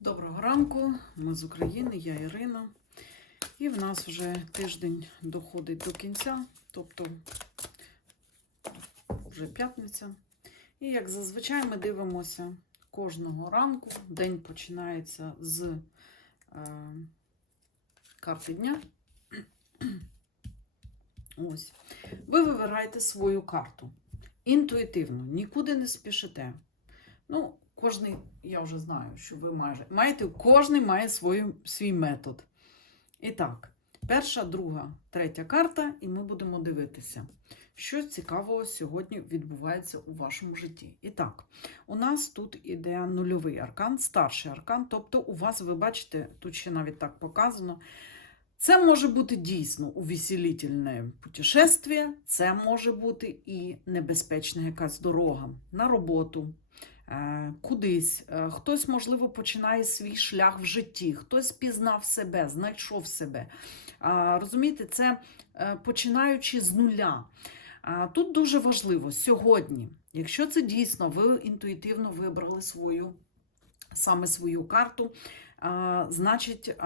Доброго ранку, ми з України, я Ірина. І в нас вже тиждень доходить до кінця, тобто вже п'ятниця. І як зазвичай ми дивимося кожного ранку. День починається з е, карти дня. Ось. Ви вибираєте свою карту. Інтуїтивно, нікуди не спішите. Ну, кожний, я вже знаю, що ви майже маєте, кожний має свою, свій метод. І так, перша, друга, третя карта, і ми будемо дивитися, що цікавого сьогодні відбувається у вашому житті. І так, у нас тут іде нульовий аркан, старший аркан, тобто у вас, ви бачите, тут ще навіть так показано. Це може бути дійсно увеселительне путешествие, це може бути і небезпечна якась дорога на роботу, кудись. Е, Хтось, можливо, починає свій шлях в житті, хтось пізнав себе, знайшов себе. Розумієте, це е, починаючи з нуля. Тут дуже важливо сьогодні, якщо це дійсно ви інтуїтивно вибрали свою саме свою карту, значить,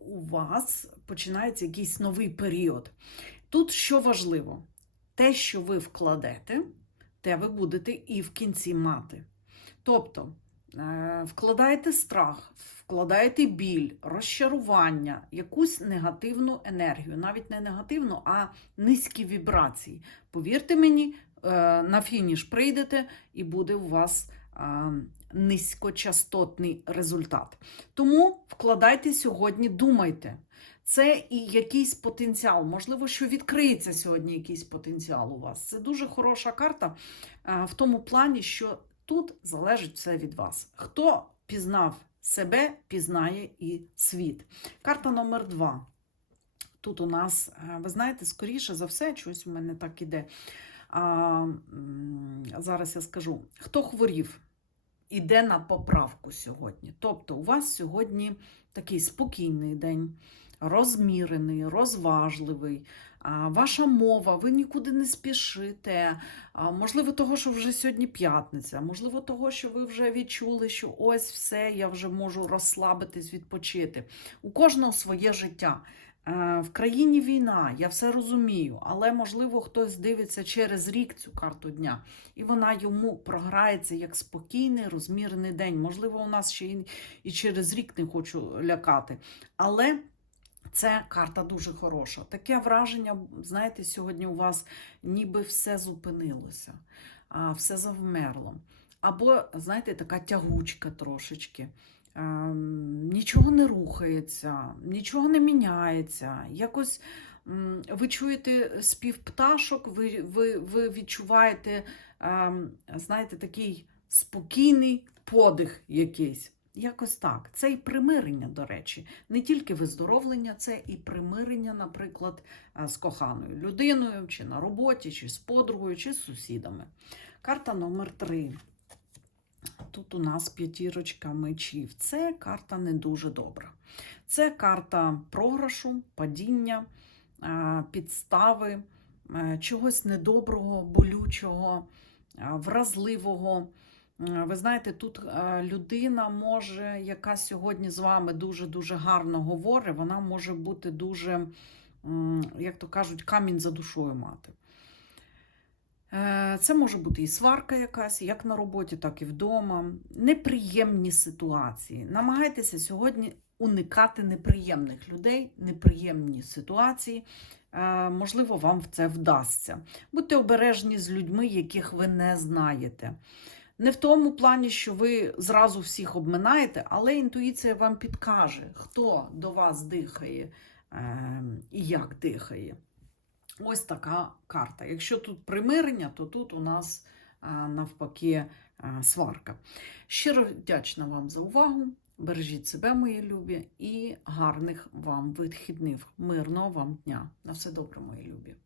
у вас починається якийсь новий період. Тут що важливо? Те, що ви вкладете, те ви будете і в кінці мати. Тобто, е, вкладаєте страх, вкладаєте біль, розчарування, якусь негативну енергію, навіть не негативну, а низькі вібрації. Повірте мені, е, на фініш прийдете, і буде у вас е, низькочастотний результат. Тому вкладайте сьогодні, думайте. Це і якийсь потенціал. Можливо, що відкриється сьогодні якийсь потенціал у вас. Це дуже хороша карта в тому плані, що тут залежить все від вас. Хто пізнав себе, пізнає і світ. Карта номер два. Тут у нас, е, ви знаєте, скоріше за все, щось у мене так іде. А, зараз я скажу, хто хворів, іде на поправку сьогодні. Тобто, у вас сьогодні такий спокійний день, розмірений, розважливий. Ваша мова, ви нікуди не спішите. Можливо, того, що вже сьогодні п'ятниця, можливо, того, що ви вже відчули, що ось все, я вже можу розслабитись, відпочити. У кожного своє життя. Е, В країні війна, я все розумію, але можливо хтось дивиться через рік цю карту дня, і вона йому програється як спокійний, розмірений день. Можливо, у нас ще і, через рік не хочу лякати. Але це карта дуже хороша. Таке враження, знаєте, сьогодні у вас ніби все зупинилося, все завмерло. Або, знаєте, така тягучка трошечки. Ем, Нічого не рухається, нічого не міняється. Якось ви чуєте спів пташок, ви, ви, ви відчуваєте, ем, знаєте, такий спокійний подих якийсь. Якось так. Це і примирення, до речі. Не тільки виздоровлення, це і примирення, наприклад, е, з коханою людиною, чи на роботі, чи з подругою, чи з сусідами. Карта номер три. Тут у нас п'ятірочка мечів. Це карта не дуже добра. Це карта програшу, падіння, е, підстави, е, чогось недоброго, болючого, вразливого. Ви знаєте, тут е, людина може, яка сьогодні з вами дуже-дуже гарно говорить, вона може бути дуже, як то кажуть, камінь за душою мати. Е, Це може бути і сварка якась, як на роботі, так і вдома. Неприємні ситуації. Намагайтеся сьогодні уникати неприємних людей, неприємні ситуації. Е, Можливо, вам це вдасться. Будьте обережні з людьми, яких ви не знаєте. Не в тому плані, що ви зразу всіх обминаєте, але інтуїція вам підкаже, хто до вас дихає е, і як дихає. Ось така карта. Якщо тут примирення, то тут у нас а, навпаки а, сварка. Щиро вдячна вам за увагу. Бережіть себе, мої любі, і гарних вам вихідних, мирного вам дня. На все добре, мої любі.